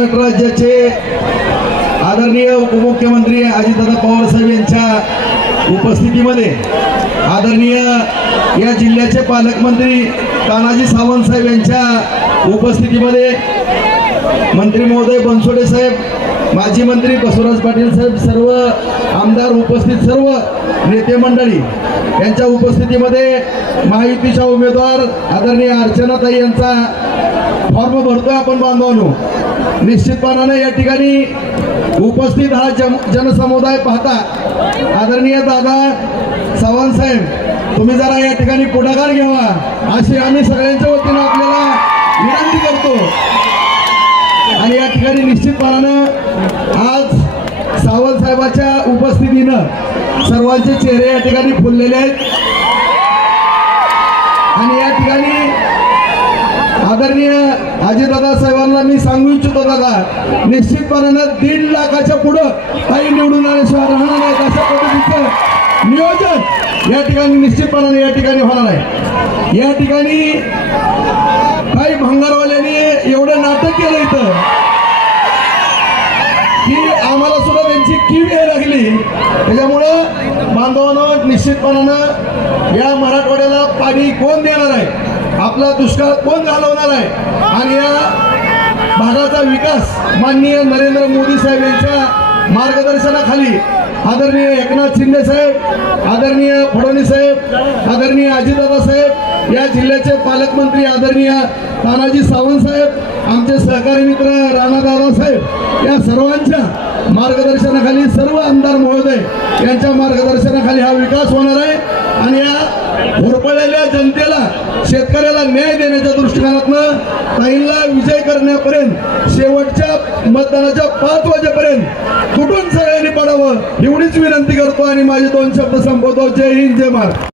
महाराष्ट्र राज्याचे आदरणीय उपमुख्यमंत्री अजितदादा पवार साहेब यांच्या उपस्थितीमध्ये आदरणीय या जिल्ह्याचे पालकमंत्री तानाजी सावंत साहेब यांच्या उपस्थितीमध्ये मंत्री महोदय बनसोडे साहेब, माजी मंत्री बसवराज पाटील साहेब, सर्व आमदार उपस्थित, सर्व नेते मंडळी यांच्या उपस्थितीमध्ये महायुतीच्या उमेदवार आदरणीय अर्चनाताई यांचा फॉर्म भरतोय आपण बांधवांनो। निश्चितपणाने या ठिकाणी उपस्थित हा जनसमुदाय पाहता आदरणीय दादा सावंत साहेब, तुम्ही जरा या ठिकाणी पुढाकार घ्यावा अशी आम्ही सगळ्यांच्या वतीनं आपल्याला विनंती करतो। आणि या ठिकाणी निश्चितपणानं आज सावंत साहेबांच्या उपस्थितीनं सर्वांचे चेहरे या ठिकाणी फुललेले आहेत आणि या ठिकाणी आदरणीय अजितदादा साहेबांना मी सांगू इच्छितो, दादा निश्चितपणानं 1.5 लाखाच्या पुढं काही निवडून आल्याशिवाय राहणार नाहीत अशा पद्धतीचं नियोजन या ठिकाणी निश्चितपणाने या ठिकाणी होणार आहे। या ठिकाणी काही भंगारवाल्यांनी एवढं नाटक केलं इथं की आम्हाला सुद्धा त्यांची कीव यायला लागली। त्याच्यामुळं बांधवांनो, निश्चितपणानं या मराठवाड्याला पाणी कोण देणार आहे, आपला दुष्काळ कोण घालवणार आहे आणि या भागाचा विकास माननीय नरेंद्र मोदी साहेब यांच्या मार्गदर्शनाखाली आदरणीय एकनाथ शिंदे साहेब, आदरणीय फडणवीस साहेब, आदरणीय अजितदादा साहेब, या जिल्ह्याचे पालकमंत्री आदरणीय तानाजी सावंत साहेब, आमचे सहकारी मित्र राणादादा साहेब, या सर्वांच्या मार्गदर्शनाखाली, सर्व आमदार महोदय यांच्या मार्गदर्शनाखाली हा विकास होणार आहे आणि या होरपळलेल्या जनतेला, शेतकऱ्याला न्याय देण्याच्या दृष्टिकोनातनं ताईंना विजय करण्यापर्यंत शेवटच्या मतदानाच्या 5 वाजेपर्यंत कुठून सगळ्यांनी पडावं एवढीच विनंती करतो आणि माझे 2 शब्द संपवतो। जय हिंद, जय महाराष्ट्र।